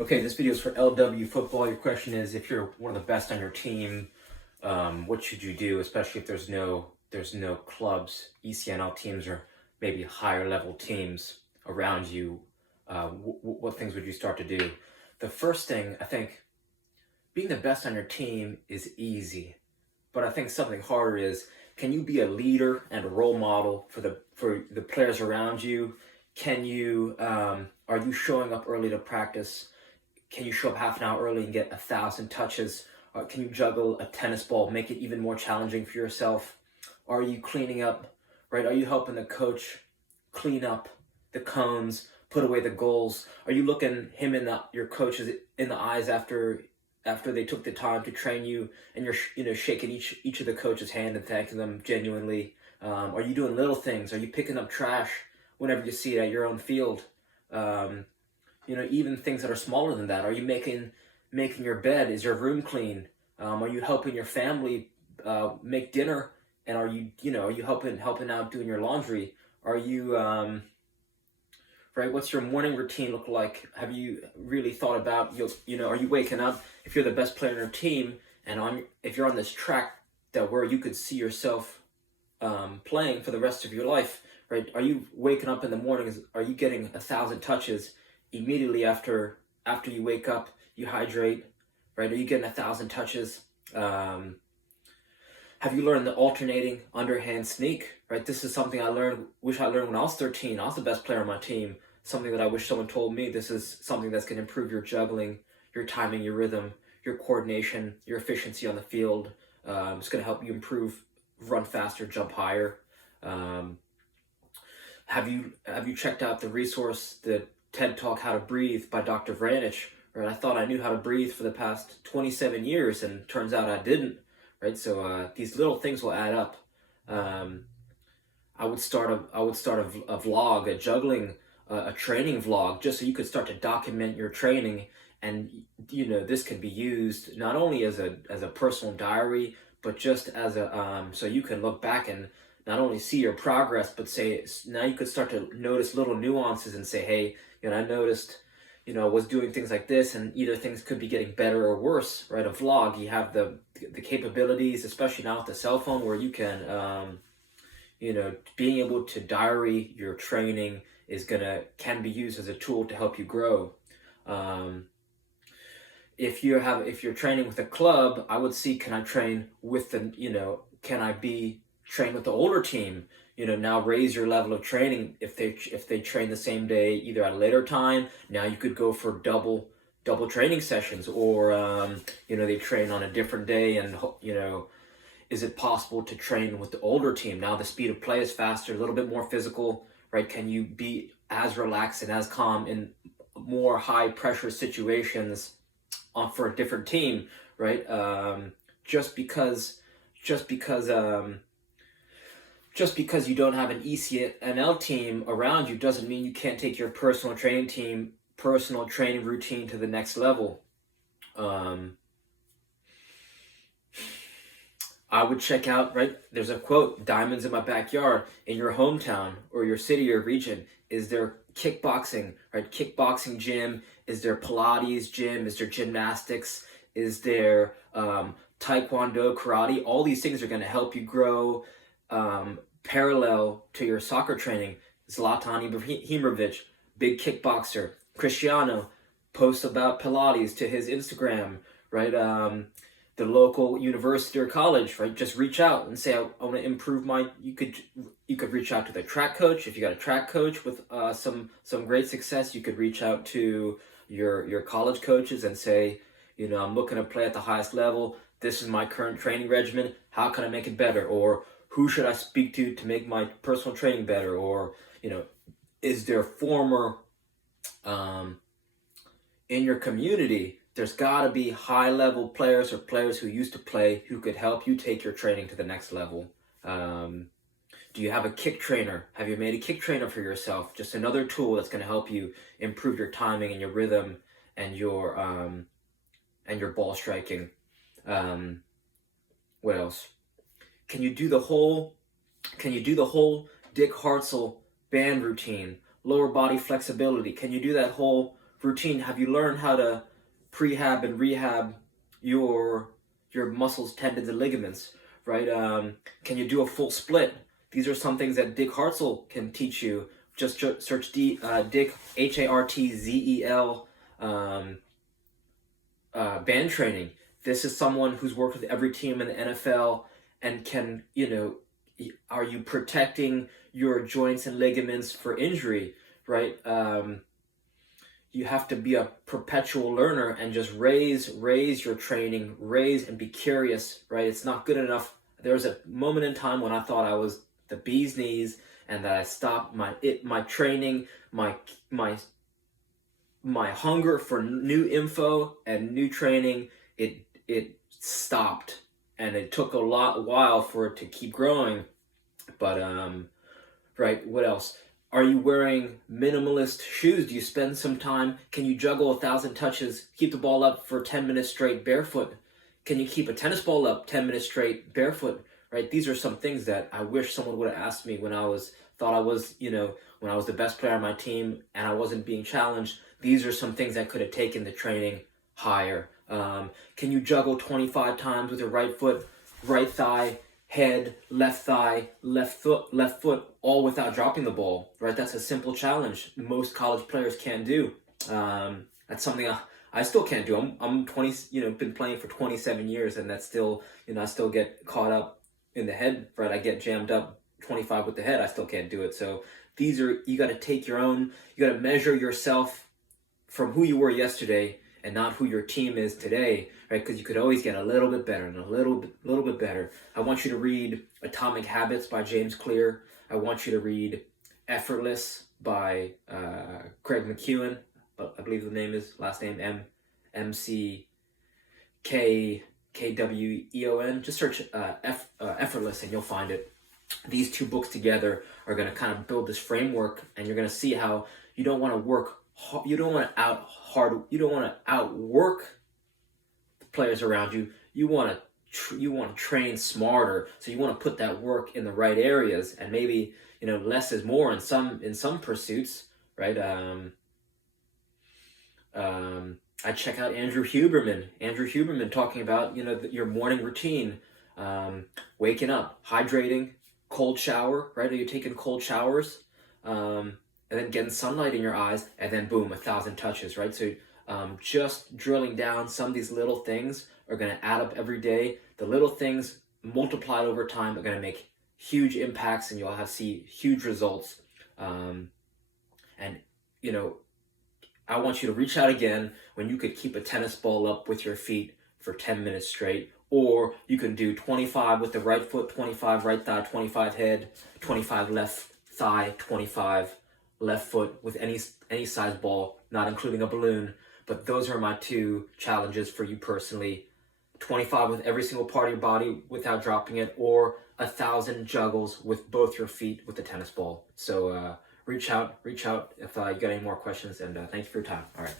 Okay, this video is for LW football. Your question is, if you're one of the best on your team, what should you do, especially if there's no clubs, ECNL teams, or maybe higher level teams around you? What things would you start to do? The first thing, I think, being the best on your team is easy, but I think something harder is, can you be a leader and a role model for the players around you? Can you are you showing up early to practice? Can you show up half an hour early and get 1,000 touches? Can you juggle a tennis ball, make it even more challenging for yourself? Are you cleaning up, right? Are you helping the coach clean up the cones, put away the goals? Are you looking him in your coaches in the eyes after they took the time to train you, and you're shaking each of the coach's hand and thanking them genuinely? Are you doing little things? Are you picking up trash whenever you see it at your own field? Even things that are smaller than that. Are you making your bed? Is your room clean? Are you helping your family make dinner? And are you helping out doing your laundry? Are you right? What's your morning routine look like? Have you really thought about are you waking up, if you're the best player on your team, and if you're on this track that where you could see yourself playing for the rest of your life, right? Are you waking up in the mornings? Are you getting 1,000 touches immediately after you wake up? You hydrate, right? Are you getting 1,000 touches? Have you learned the alternating underhand sneak, right? This is something wish I learned when I was 13. I was the best player on my team. Something that I wish someone told me. This is something that's going to improve your juggling, your timing, your rhythm, your coordination, your efficiency on the field. It's going to help you run faster, jump higher. Have you checked out the resource, the TED Talk, How to Breathe by Dr. Vranich? Right? I thought I knew how to breathe for the past 27 years, and turns out I didn't. Right? So these little things will add up. I would start a vlog, a training vlog, just so you could start to document your training. And this can be used not only as a personal diary, but just as so you can look back and not only see your progress, but say now you could start to notice little nuances and say, hey, I noticed, I was doing things like this, and either things could be getting better or worse, right? A vlog, you have the capabilities, especially now with the cell phone, where you can, being able to diary your training can be used as a tool to help you grow. If you're training with a club, I would see, can I train with can I be trained with the older team? Now raise your level of training. If they train the same day, either at a later time, now you could go for double training sessions, or they train on a different day, and is it possible to train with the older team? Now the speed of play is faster, a little bit more physical, right? Can you be as relaxed and as calm in more high pressure situations for a different team, right? Just because you don't have an ECNL team around you doesn't mean you can't take your personal training routine to the next level. I would check out, right? There's a quote, diamonds in my backyard. In your hometown or your city or region, is there kickboxing, right? Kickboxing gym? Is there Pilates gym? Is there gymnastics? Is there taekwondo, karate? All these things are going to help you grow parallel to your soccer training. Zlatan Ibrahimovic, big kickboxer. Cristiano posts about Pilates to his Instagram, right? The local university or college, right? Just reach out and say, I want to improve you could reach out to the track coach. If you got a track coach with some great success, you could reach out to your college coaches and say, I'm looking to play at the highest level. This is my current training regimen. How can I make it better? Or who should I speak to make my personal training better? Or, is there former, in your community, there's got to be high-level players or players who used to play who could help you take your training to the next level. Do you have a kick trainer? Have you made a kick trainer for yourself? Just another tool that's going to help you improve your timing and your rhythm and your ball striking. What else? Can you do the whole Dick Hartzell band routine, lower body flexibility? Can you do that whole routine, have you learned how to prehab and rehab your muscles, tendons, and ligaments, right? Can you do a full split? These are some things that Dick Hartzell can teach you. Just search Dick, Hartzel, band training. This is someone who's worked with every team in the NFL and can, are you protecting your joints and ligaments for injury, right? You have to be a perpetual learner and just raise your training, raise and be curious, right? It's not good enough. There was a moment in time when I thought I was the bee's knees and that I stopped my training, my hunger for new info and new training, it stopped, and it took a while for it to keep growing. But right, what else? Are you wearing minimalist shoes? Do you spend some time? Can you juggle 1,000 touches, keep the ball up for 10 minutes straight barefoot? Can you keep a tennis ball up 10 minutes straight barefoot? Right? These are some things that I wish someone would have asked me when I was the best player on my team and I wasn't being challenged. These are some things that could have taken the training higher. Can you juggle 25 times with your right foot, right thigh, head, left thigh, left foot, all without dropping the ball, right? That's a simple challenge most college players can't do. That's something I still can't do. I'm 20, been playing for 27 years, and that's still, I still get caught up in the head, right? I get jammed up 25 with the head. I still can't do it. So you got to take you got to measure yourself from who you were yesterday and not who your team is today, right? Because you could always get a little bit better and a little bit better. I want you to read Atomic Habits by James Clear. I want you to read Effortless by Craig McEwen. I believe the last name McKweon. Just search Effortless and you'll find it. These two books together are going to kind of build this framework, and you're going to see how you don't want to work. You don't want to outwork the players around you. You want to train smarter. So you want to put that work in the right areas, and maybe less is more in some pursuits, right? I check out Andrew Huberman talking about your morning routine, waking up, hydrating, cold shower, right? Are you taking cold showers? And then getting sunlight in your eyes, and then boom, 1,000 touches, right? So just drilling down some of these little things are going to add up every day. The little things multiplied over time are going to make huge impacts, and you'll see huge results. And I want you to reach out again when you could keep a tennis ball up with your feet for 10 minutes straight, or you can do 25 with the right foot, 25 right thigh, 25 head, 25 left thigh, 25 left foot with any size ball, not including a balloon. But those are my two challenges for you personally: 25 with every single part of your body without dropping it, or 1,000 juggles with both your feet with the tennis ball. So reach out if you got any more questions, and thank you for your time. All right.